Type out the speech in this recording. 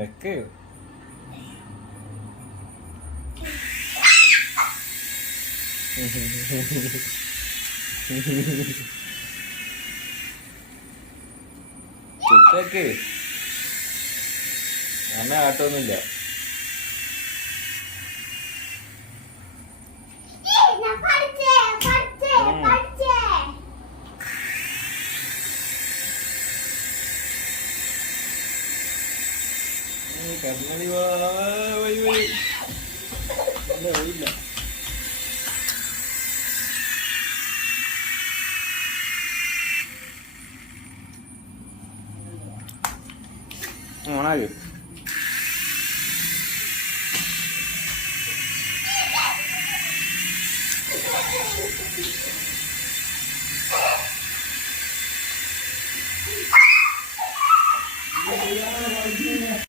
വെക്ക്. ചുറ്റക്ക് എന്നെ ആട്ടൊന്നുമില്ല. കണ്ണടി നല്ല ഓയില്ല ഓണായോ